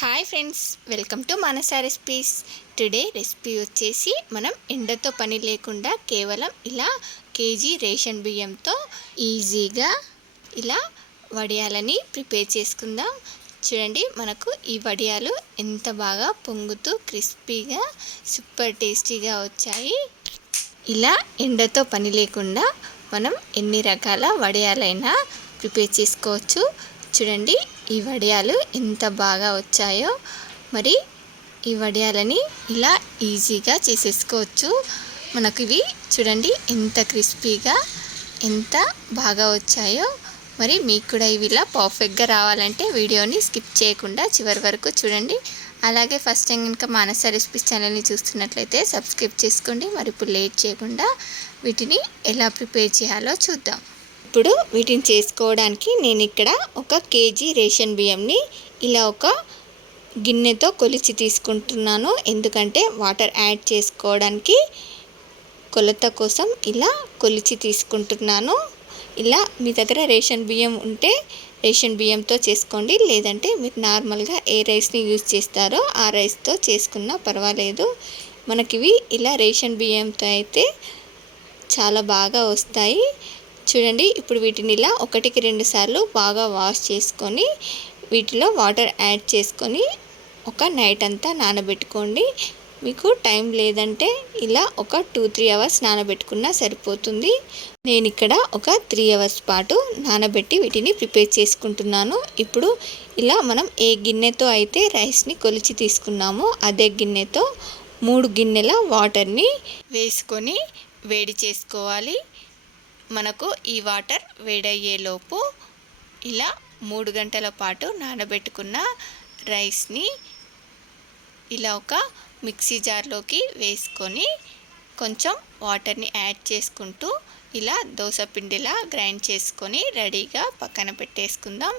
Hi friends, welcome to Manasa recipes. Today recipe వచ్చేసి మనం ఎండతో పని లేకుండా కేవలం ఇలా కేజీ రేషన్ బియ్యంతో ఈజీగా ఇలా వడియాలని ప్రిపేర్ చేసుకుందాం. చూడండి, మనకు ఈ వడియాలు ఎంత బాగా పొంగుతూ క్రిస్పీగా సూపర్ టేస్టీగా వచ్చాయి. ఇలా ఎండతో పని లేకుండా మనం ఎన్ని రకాల వడియాలైనా ప్రిపేర్ చేసుకోవచ్చు. చూడండి, ఈ వడియాలు ఎంత బాగా వచ్చాయో. మరి ఈ వడియాలని ఇలా ఈజీగా చేసేసుకోవచ్చు. మనకు ఇవి చూడండి ఎంత క్రిస్పీగా ఎంత బాగా వచ్చాయో. మరి మీకు కూడా ఇవి ఇలా పర్ఫెక్ట్గా రావాలంటే వీడియోని స్కిప్ చేయకుండా చివరి వరకు చూడండి. అలాగే ఫస్ట్ టైం కనుక మానస రెసిపీస్ ఛానల్ని చూస్తున్నట్లయితే సబ్స్క్రైబ్ చేసుకోండి. మరి ఇప్పుడు లేట్ చేయకుండా వీటిని ఎలా ప్రిపేర్ చేయాలో చూద్దాం. ఇప్పుడు వీటిని చేసుకోవడానికి నేను ఇక్కడ ఒక కేజీ రేషన్ బియ్యంని ఇలా ఒక గిన్నెతో కొలిచి తీసుకుంటున్నాను. ఎందుకంటే వాటర్ యాడ్ చేసుకోవడానికి కొలత కోసం ఇలా కొలిచి తీసుకుంటున్నాను. ఇలా మీ దగ్గర రేషన్ బియ్యం ఉంటే రేషన్ బియ్యంతో చేసుకోండి, లేదంటే మీరు నార్మల్గా ఏ రైస్ని యూజ్ చేస్తారో ఆ రైస్తో చేసుకున్నా పర్వాలేదు. మనకివి ఇలా రేషన్ బియ్యంతో అయితే చాలా బాగా వస్తాయి. చూడండి, ఇప్పుడు వీటిని ఇలా 1-2 సార్లు బాగా వాష్ చేసుకొని వీటిలో వాటర్ యాడ్ చేసుకొని ఒక నైట్ అంతా నానబెట్టుకోండి. మీకు టైం లేదంటే ఇలా ఒక 2-3 అవర్స్ నానబెట్టుకున్నా సరిపోతుంది. నేను ఇక్కడ ఒక 3 అవర్స్ పాటు నానబెట్టి వీటిని ప్రిపేర్ చేసుకుంటున్నాను. ఇప్పుడు ఇలా మనం ఏ గిన్నెతో అయితే రైస్ని కొలిచి తీసుకున్నామో అదే గిన్నెతో 3 గిన్నెల వాటర్ని వేసుకొని వేడి చేసుకోవాలి. మనకు ఈ వాటర్ వేడయ్యేలోపు ఇలా 3 గంటల పాటు నానబెట్టుకున్న రైస్ని ఇలా ఒక మిక్సీ జార్లోకి వేసుకొని కొంచెం వాటర్ని యాడ్ చేసుకుంటూ ఇలా దోశ పిండిలా గ్రైండ్ చేసుకొని రెడీగా పక్కన పెట్టేసుకుందాం.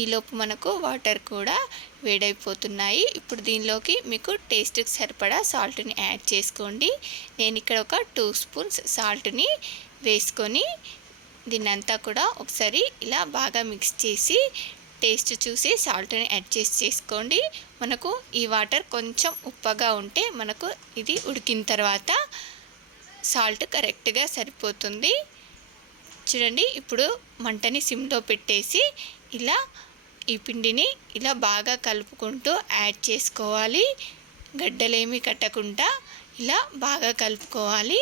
ఈలోపు మనకు వాటర్ కూడా వేడైపోతున్నాయి. ఇప్పుడు దీనిలోకి మీకు టేస్ట్కి సరిపడా సాల్ట్ని యాడ్ చేసుకోండి. నేను ఇక్కడ ఒక 2 స్పూన్స్ సాల్ట్ని వేసుకొని దీన్నంతా కూడా ఒకసారి ఇలా బాగా మిక్స్ చేసి టేస్ట్ చూసి సాల్ట్ని అడ్జస్ట్ చేసుకోండి. మనకు ఈ వాటర్ కొంచెం ఉప్పగా ఉంటే మనకు ఇది ఉడికిన తర్వాత సాల్ట్ కరెక్ట్గా సరిపోతుంది. చూడండి, ఇప్పుడు మంటని సిమ్లో పెట్టేసి ఇలా ఈ పిండిని ఇలా బాగా కలుపుకుంటూ యాడ్ చేసుకోవాలి. గడ్డలేమీ కట్టకుండా ఇలా బాగా కలుపుకోవాలి.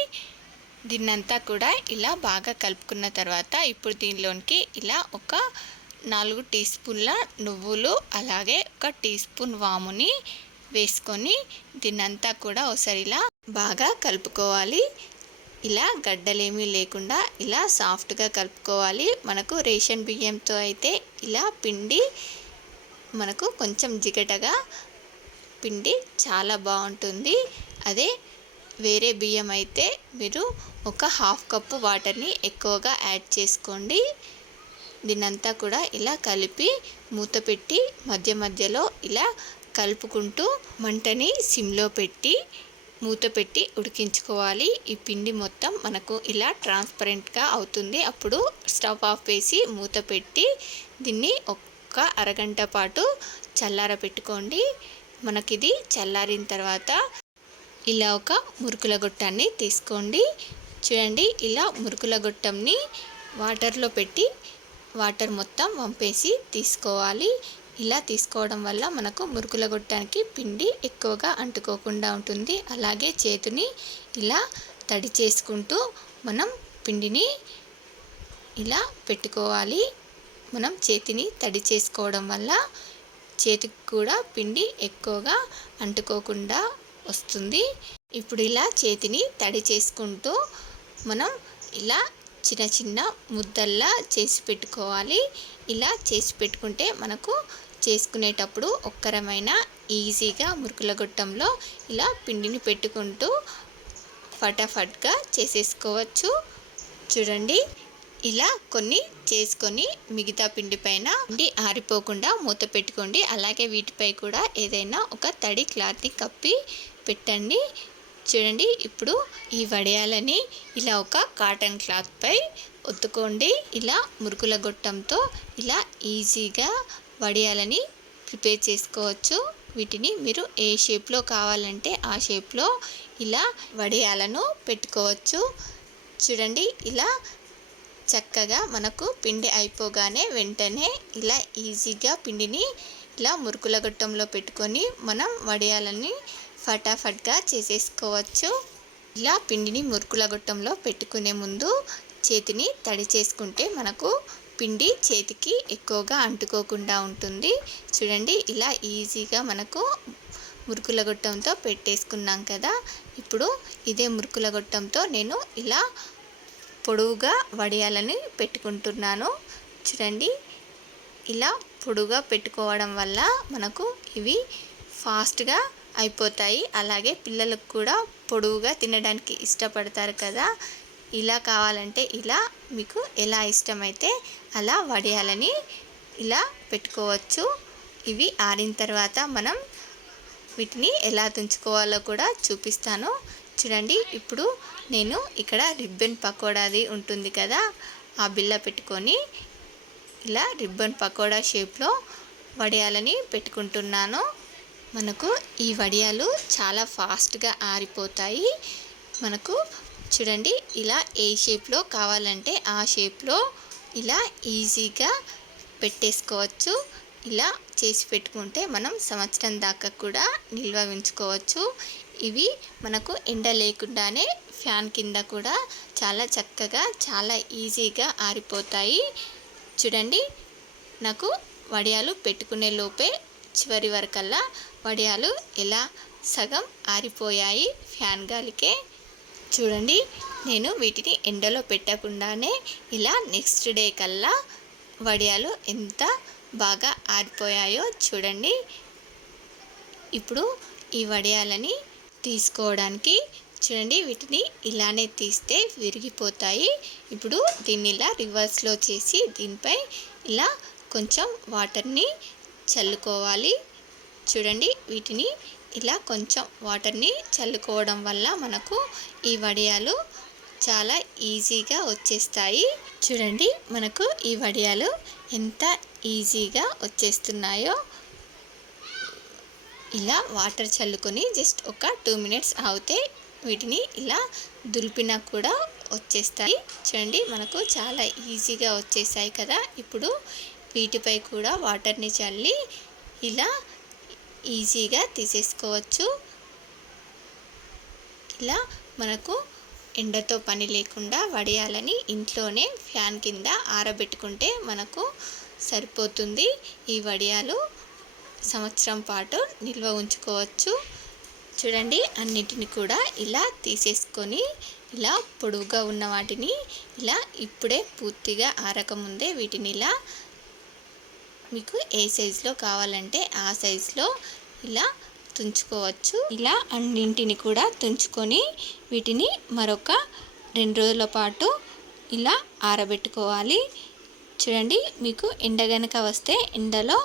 దీన్నంతా కూడా ఇలా బాగా కలుపుకున్న తర్వాత ఇప్పుడు దీనిలోనికి ఇలా ఒక 4 టీ స్పూన్ల నువ్వులు అలాగే ఒక టీ స్పూన్ వాముని వేసుకొని దీన్నంతా కూడా ఒకసారి ఇలా బాగా కలుపుకోవాలి. ఇలా గడ్డలేమీ లేకుండా ఇలా సాఫ్ట్గా కలుపుకోవాలి. మనకు రేషన్ బియ్యంతో అయితే ఇలా పిండి మనకు కొంచెం జిగటగా పిండి చాలా బాగుంటుంది. అదే వేరే బియ్యం అయితే మీరు ఒక 1/2 కప్పు వాటర్ని ఎక్కువగా యాడ్ చేసుకోండి. దీన్నంతా కూడా ఇలా కలిపి మూత పెట్టి మధ్య మధ్యలో ఇలా కలుపుకుంటూ మంటని సిమ్లో పెట్టి మూత పెట్టి ఉడికించుకోవాలి. ఈ పిండి మొత్తం మనకు ఇలా ట్రాన్స్పరెంట్గా అవుతుంది. అప్పుడు స్టవ్ ఆఫ్ వేసి మూత పెట్టి దీన్ని ఒక అరగంట పాటు చల్లార పెట్టుకోండి. మనకిది చల్లారిన తర్వాత ఇలా ఒక మురుకుల గొట్టాన్ని తీసుకోండి. చూడండి, ఇలా మురుకుల గొట్టంని వాటర్లో పెట్టి వాటర్ మొత్తం వంపేసి తీసుకోవాలి. ఇలా తీసుకోవడం వల్ల మనకు మురుకుల గొట్టానికి పిండి ఎక్కువగా అంటుకోకుండా ఉంటుంది. అలాగే చేతిని ఇలా తడి చేసుకుంటూ మనం పిండిని ఇలా పెట్టుకోవాలి. మనం చేతిని తడి చేసుకోవడం వల్ల చేతికి కూడా పిండి ఎక్కువగా అంటుకోకుండా వస్తుంది. ఇప్పుడు ఇలా చేతిని తడి చేసుకుంటూ మనం ఇలా చిన్న చిన్న ముద్దల్లా చేసి పెట్టుకోవాలి. ఇలా చేసి పెట్టుకుంటే మనకు చేసుకునేటప్పుడు ఒక్కరమైనా ఈజీగా మురుకుల గొట్టంలో ఇలా పిండిని పెట్టుకుంటూ ఫటాఫట్గా చేసేసుకోవచ్చు. చూడండి, ఇలా కొన్ని చేసుకొని మిగతా పిండి పైన ఆరిపోకుండా మూత పెట్టుకోండి. అలాగే వీటిపై కూడా ఏదైనా ఒక తడి క్లాత్ని కప్పి పెట్టండి. చూడండి, ఇప్పుడు ఈ వడియాలని ఇలా ఒక కాటన్ క్లాత్పై ఒత్తుకోండి. ఇలా మురుకుల గొట్టంతో ఇలా ఈజీగా వడియాలని ప్రిపేర్ చేసుకోవచ్చు. వీటిని మీరు ఏ షేప్లో కావాలంటే ఆ షేప్లో ఇలా వడియాలను పెట్టుకోవచ్చు. చూడండి, ఇలా చక్కగా మనకు పిండి అయిపోగానే వెంటనే ఇలా ఈజీగా పిండిని ఇలా మురుకుల గొట్టంలో పెట్టుకొని మనం వడియాలని ఫటాఫట్గా చేసేసుకోవచ్చు. ఇలా పిండిని మురుకుల గొట్టంలో పెట్టుకునే ముందు చేతిని తడి చేసుకుంటే మనకు పిండి చేతికి ఎక్కువగా అంటుకోకుండా ఉంటుంది. చూడండి, ఇలా ఈజీగా మనకు మురుకుల గొట్టంతో పెట్టేసుకున్నాం కదా. ఇప్పుడు ఇదే మురుకుల గొట్టంతో నేను ఇలా పొడవుగా వడియాలని పెట్టుకుంటున్నాను. చూడండి, ఇలా పొడుగా పెట్టుకోవడం వల్ల మనకు ఇవి ఫాస్ట్గా అయిపోతాయి. అలాగే పిల్లలకు కూడా పొడవుగా తినడానికి ఇష్టపడతారు కదా. ఇలా కావాలంటే ఇలా మీకు ఎలా ఇష్టమైతే అలా వడియాలని ఇలా పెట్టుకోవచ్చు. ఇవి ఆరిన తర్వాత మనం వీటిని ఎలా తుంచుకోవాలో కూడా చూపిస్తాను. చూడండి, ఇప్పుడు నేను ఇక్కడ రిబ్బన్ పకోడాది ఉంటుంది కదా, ఆ బిళ్ళ పెట్టుకొని ఇలా రిబ్బన్ పకోడా షేప్లో వడియాలని పెట్టుకుంటున్నాను. మనకు ఈ వడియాలు చాలా ఫాస్ట్గా ఆరిపోతాయి. మనకు చూడండి, ఇలా ఏ షేప్లో కావాలంటే ఆ షేప్లో ఇలా ఈజీగా పెట్టేసుకోవచ్చు. ఇలా చేసి పెట్టుకుంటే మనం సంవత్సరం దాకా కూడా నిల్వ ఉంచుకోవచ్చు. ఇవి మనకు ఎండ లేకుండానే ఫ్యాన్ కింద కూడా చాలా చక్కగా చాలా ఈజీగా ఆరిపోతాయి. చూడండి, నాకు వడియాలు పెట్టుకునే లోపే చివరి వరకల్లా వడియాలు ఎలా సగం ఆరిపోయాయి ఫ్యాన్ గాలికే. చూడండి, నేను వీటిని ఎండలో పెట్టకుండానే ఇలా నెక్స్ట్ డే కల్లా వడియాలు ఎంత బాగా ఆరిపోయాయో చూడండి. ఇప్పుడు ఈ వడియాలని తీసుకోవడానికి చూడండి, వీటిని ఇలానే తీస్తే విరిగిపోతాయి. ఇప్పుడు దీన్ని ఇలా రివర్స్లో చేసి దీనిపై ఇలా కొంచెం వాటర్ని చల్లుకోవాలి. చూడండి, వీటిని ఇలా కొంచెం వాటర్ని చల్లుకోవడం వల్ల మనకు ఈ వడియాలు చాలా ఈజీగా వచ్చేస్తాయి. చూడండి, మనకు ఈ వడియాలు ఎంత ఈజీగా వచ్చేస్తున్నాయో. ఇలా వాటర్ చల్లుకొని జస్ట్ ఒక 2 మినిట్స్ ఆగితే వీటిని ఇలా దులిపినా కూడా వచ్చేస్తాయి. చూడండి, మనకు చాలా ఈజీగా వచ్చేసాయి కదా. ఇప్పుడు వీటిపై కూడా వాటర్ని చల్లి ఇలా ఈజీగా తీసేసుకోవచ్చు. ఇలా మనకు ఎండతో పని లేకుండా వడియాలని ఇంట్లోనే ఫ్యాన్ కింద ఆరబెట్టుకుంటే మనకు సరిపోతుంది. ఈ వడియాలు సంవత్సరం పాటు నిల్వ ఉంచుకోవచ్చు. చూడండి, అన్నిటిని కూడా ఇలా తీసేసుకొని ఇలా పొడవుగా ఉన్న వాటిని ఇలా ఇప్పుడే పూర్తిగా ఆరకముందే వీటిని ఇలా మీకు ఏ సైజులో కావాలంటే ఆ సైజులో ఇలా తుంచుకోవచ్చు. ఇలా అన్నింటిని కూడా తుంచుకొని వీటిని మరొక 2 రోజుల పాటు ఇలా ఆరబెట్టుకోవాలి. చూడండి, మీకు ఎండ గనక వస్తే ఎండలో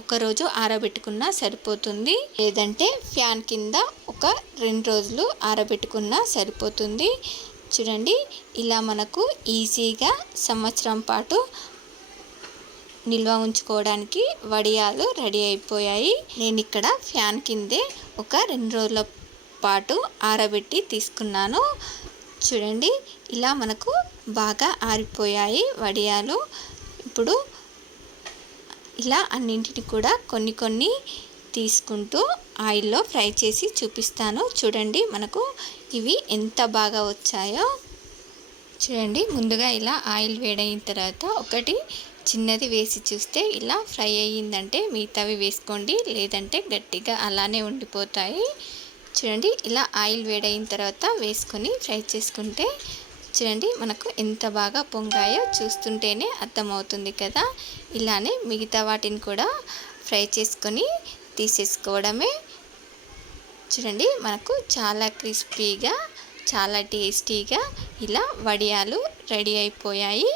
ఒకరోజు ఆరబెట్టుకున్నా సరిపోతుంది. లేదంటే ఫ్యాన్ కింద ఒక 2 రోజులు ఆరబెట్టుకున్నా సరిపోతుంది. చూడండి, ఇలా మనకు ఈజీగా సంవత్సరం పాటు నిల్వ ఉంచుకోవడానికి వడియాలు రెడీ అయిపోయాయి. నేను ఇక్కడ ఫ్యాన్ కిందే ఒక 2 రోజుల పాటు ఆరబెట్టి తీసుకున్నాను. చూడండి, ఇలా మనకు బాగా ఆరిపోయాయి వడియాలు. ఇప్పుడు ఇలా అన్నింటిని కూడా కొన్ని కొన్ని తీసుకుంటూ ఆయిల్లో ఫ్రై చేసి చూపిస్తాను. చూడండి, మనకు ఇవి ఎంత బాగా వచ్చాయో. చూడండి, ముందుగా ఇలా ఆయిల్ వేడైన తర్వాత ఒకటి చిన్నది వేసి చూస్తే ఇలా ఫ్రై అయ్యిందంటే మిగతావి వేసుకోండి, లేదంటే గట్టిగా అలానే ఉండిపోతాయి. చూడండి, ఇలా ఆయిల్ వేడైన తర్వాత వేసుకొని ఫ్రై చేసుకుంటే చూడండి మనకు ఎంత బాగా పొంగాయో చూస్తుంటేనే అర్థమవుతుంది కదా. ఇలానే మిగతా వాటిని కూడా ఫ్రై చేసుకొని తీసేసుకోవడమే. చూడండి, మనకు చాలా క్రిస్పీగా చాలా టేస్టీగా ఇలా వడియాలు రెడీ అయిపోయాయి.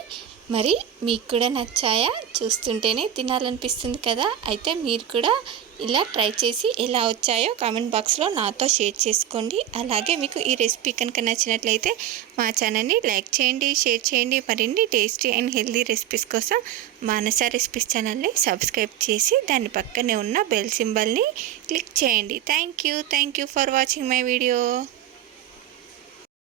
మరి మీకు కూడా నచ్చాయా? చూస్తుంటేనే తినాలనిపిస్తుంది కదా. అయితే మీరు కూడా ఇలా ట్రై చేసి ఎలా వచ్చాయో కామెంట్ బాక్స్లో నాతో షేర్ చేసుకోండి. అలాగే మీకు ఈ రెసిపీ కనుక నచ్చినట్లయితే మా ఛానల్ని లైక్ చేయండి, షేర్ చేయండి. మరిన్ని టేస్టీ అండ్ హెల్దీ రెసిపీస్ కోసం మానస రెసిపీస్ ఛానల్ని సబ్స్క్రైబ్ చేసి దాని పక్కనే ఉన్న బెల్ సింబల్ని క్లిక్ చేయండి. Thank you for watching my video.